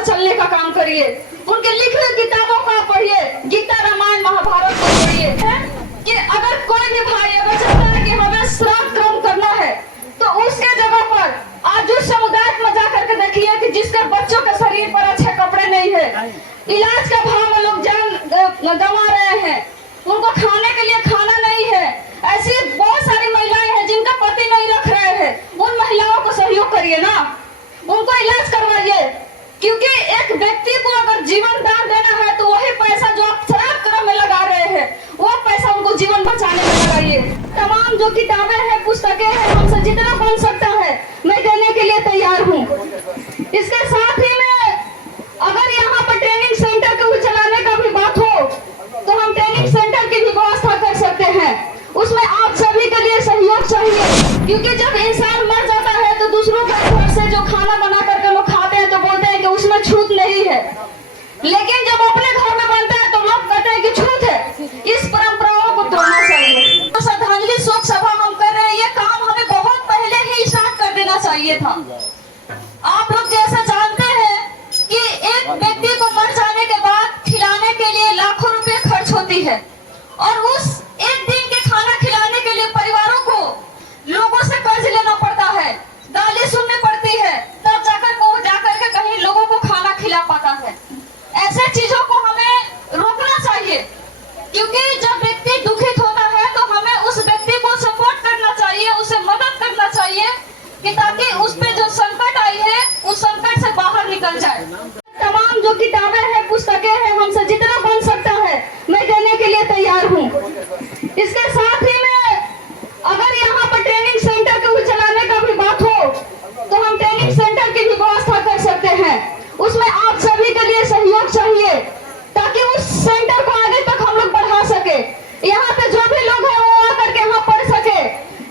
पर चलने का काम करिए, उनके लिखी किताबों को आप पढ़िए, गीता रामायण महाभारत को पढ़िए कि अगर कोई भी भाई अगर चाहता है कि हमें श्राद्ध कर्म करना है तो उसके जगह पर आज उस समुदाय में जाकर के देखिए कि जिसके बच्चों के शरीर पर अच्छे कपड़े नहीं है, इलाज का भाव में लोग जान गंवा रहे हैं, उनको खाने के लिए खाना नहीं है, ऐसी बहुत सारी महिलाएं हैं जिनका पति नहीं रख रहे हैं, उन महिलाओं को सहयोग करिए ना, उनको इलाज करवाइए, क्योंकि एक व्यक्ति को अगर जीवन दान देना है तो वही पैसा जो आप श्राद्ध कर्म में लगा रहे हैं वो पैसा उनको जीवन बचाने में लगाइए। तमाम जो किताबें हैं, पुस्तकें हैं, हमसे जितना बन सकता है मैं देने के लिए तैयार हूँ। इसके साथ ही में अगर यहाँ पर ट्रेनिंग सेंटर को चलाने का भी बात हो तो हम ट्रेनिंग सेंटर की भी व्यवस्था कर सकते हैं, उसमें आप सभी के लिए सहयोग चाहिए, क्योंकि जब इंसान मर जाता है तो दूसरों के घर से जो खाना बना करके लोग खाते हैं तो बोलते हैं कि उसमें छूत नहीं है, लेकिन जब अपने घर में बनता है तो लोग कहते हैं कि छूत है। इस परंपराओं को तोड़ना चाहिए। तो श्रद्धांजलि शोक सभा हम कर रहे हैं, ये काम हमें बहुत पहले ही स्टार्ट कर देना चाहिए था। आप लोग जैसा जानते हैं कि एक व्यक्ति को मर जाने के बाद खिलाने के लिए लाखों रुपए खर्च होती है और उस एक दिन के खाना खिलाने के लिए परिवारों को लोगों से कर्ज लेना पड़ता है, गाली सुननी पड़ती है, तब जाकर वो जाकर के कहीं लोगों को खाना खिला पाता है। ऐसे चीजों को हमें रोकना चाहिए, क्योंकि जब व्यक्ति दुखित होता है तो हमें उस व्यक्ति को सपोर्ट करना चाहिए, उसे मदद करना चाहिए कि ताकि उस पे जो संकट आई है उस संकट से बाहर निकल जाए। तमाम जो किताबें हैं, पुस्तकें हैं, हमसे जितना बन सकता है मैं देने के लिए तैयार हूँ। इसके साथ ही में अगर यहाँ पर ट्रेनिंग सेंटर को चलाने का भी बात हो तो हम ट्रेनिंग सेंटर की भी व्यवस्था कर सकते हैं, उसमें आप सभी के लिए सहयोग चाहिए ताकि उस सेंटर को आगे तक हम लोग बढ़ा सके। यहाँ पे जो भी लोग हैं वो आकर के यहाँ पढ़ सके,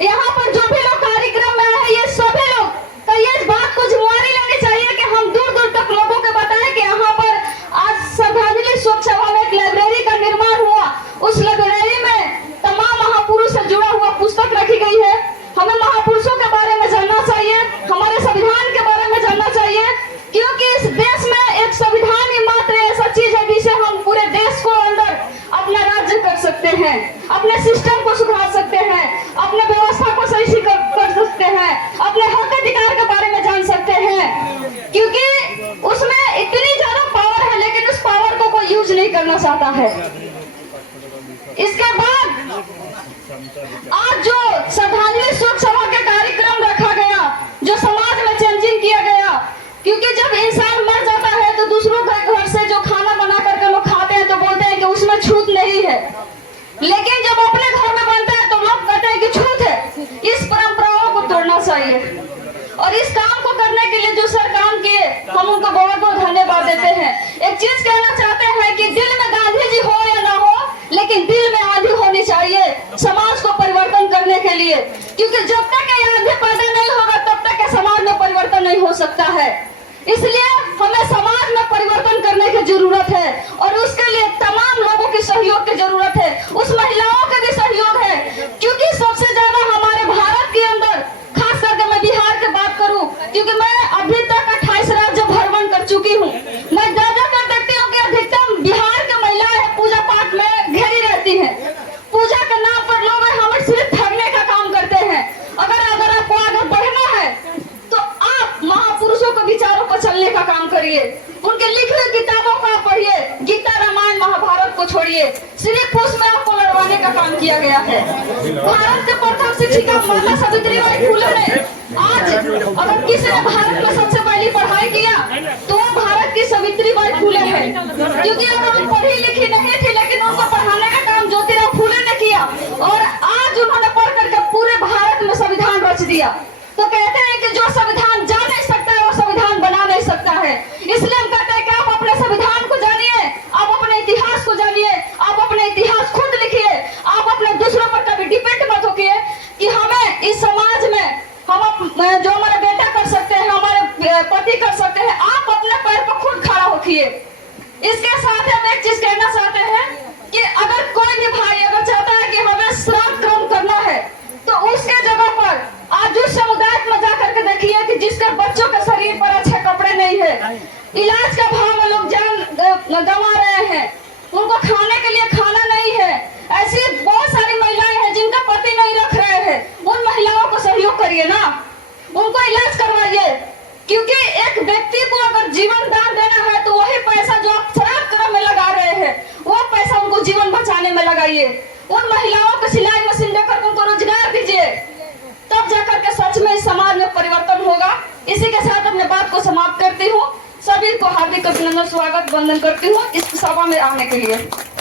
यहाँ पर जो भी लोग कार्यक्रम में आए ये सभी लोग तो ये बात को जिम्मेदारी लेनी चाहिए कि हम दूर दूर तक लोगों को बताएं कि यहाँ पर आज श्रद्धांजलि शोक सभा में एक लाइब्रेरी का निर्माण हुआ, उस लाइब्रेरी में तमाम महापुरुष से जुड़ा हुआ पुस्तक रखी गई है। हमें महापुरुषों के बारे में जानना चाहिए, हमारे संविधान के बारे में जानना चाहिए, क्योंकि इस देश में एक संविधान ही मात्र ऐसा चीज है जिसे हम पूरे देश को अंदर अपना राज्य कर सकते हैं, अपने सिस्टम को सुधार सकते हैं, अपने व्यवस्था को सही कर सकते हैं, अपने हक अधिकार के बारे में जान सकते हैं, क्योंकि उसमें इतनी ज्यादा पावर है लेकिन उस पावर को कोई यूज नहीं करना चाहता है। इसके बाद आज जो श्रद्धांजलि शोक सभा के कार्यक्रम रखा गया, जो समाज में चेंजिंग किया गया, क्योंकि जब इंसान मर जाता है तो दूसरों के घर से जो खाना बना करके लोग खाते हैं तो बोलते हैं कि उसमें छूत नहीं है, लेकिन जब अपने घर में बनता है तो लोग कहते हैं कि छूत है। इस परंपराओं को तोड़ना चाहिए और इस काम को करने के लिए जो सर काम किए हम उनको बहुत बहुत धन्यवाद देते हैं। एक चीज कहना चाहते हैं कि दिल में गांधी जी हो या ना हो, लेकिन दिल में आंधी होनी चाहिए समाज को परिवर्तन करने के लिए, क्योंकि जब तक ये आंधी पैदा नहीं होगा तब तक समाज में परिवर्तन नहीं हो सकता है। इसलिए हमें समाज में परिवर्तन करने की जरूरत है और उसके लिए तमाम लोगों की सहयोग की जरूरत है, उस महिलाओं का भी सहयोग है, क्योंकि सबसे ज्यादा हमारे भारत के अंदर, खास करके मैं बिहार की बात करूं, क्योंकि मैं अभी तक 28 राज्य भ्रमण कर चुकी हूं, मैं ज्यादातर देखती हूँ कि अधिकतम बिहार की महिलाएं पूजा पाठ में घेरी रहती हैं, पूजा के नाम पर लोग हमें सिर्फ ठगने का काम करते हैं। अगर आपको आगे बढ़ना है तो आप महापुरुषों के विचारों पर चलने का काम करिए, उनके लिखी किताबों को आप पढ़िए, गीता रामायण महाभारत को छोड़िए, सिर्फ उसमें आपको लड़वाने का काम किया गया है। भारत के प्रथम शिक्षिका माता सावित्रीबाई फुले ने आज अगर किसी ने भारत में सबसे पहली पढ़ाई किया तो वो भारत की सावित्रीबाई फुले है, क्योंकि अगर वो पढ़ी लिखी नहीं थी लेकिन उनको पढ़ाने का काम ज्योतिराव फुले ने किया और आज उन्होंने पढ़ करके पूरे भारत में संविधान रच दिया। तो कहते हैं कि जो संविधान जा नहीं सकता है वो संविधान बना नहीं सकता है, इसलिए हम कहते हैं कि आप अपने संविधान को जानिए, आप अपने इतिहास को जानिए, आप अपने इतिहास खुद लिखिए, आप अपने दूसरों पर कभी डिपेंड मत होइए कि हमें इस समाज में हम जो हमारे बेटा कर सकते हैं, हमारे पति कर सकते हैं, आप अपने पैर पर खुद खड़ा होइए। इसके साथ हम एक चीज कहना चाहते हैं कि अगर कोई भी भाई अगर चाहता है कि हमें श्राद्ध कर्म करना है तो उसके जगह पर आज उस समुदाय में जाकर के देखिए कि जिसके बच्चों के शरीर पर अच्छे कपड़े नहीं है, इलाज का भाव में लोग जान गंवा रहे हैं, उनको खाने के लिए खाना नहीं है। ऐसी बहुत सारी महिलाएं हैं जिनका पति नहीं रख रहे हैं, उन महिलाओं को सहयोग करिए ना, उनको इलाज करवाइए। क्योंकि एक व्यक्ति को अगर जीवन दान देना है तो वही पैसा जो आप श्राद्ध कर्म में लगा रहे हैं, वो पैसा उनको जीवन बचाने में लगाइए। उन महिलाओं को सिलाई मशीन देकर उनको रोजगार दीजिए, तब जाकर के सच में इस समाज में परिवर्तन होगा। इसी के साथ अपने बात को समाप्त करती हूँ। सभी को हार्दिक अभिनंदन, स्वागत, वंदन करती हूँ इस सभा में आने के लिए।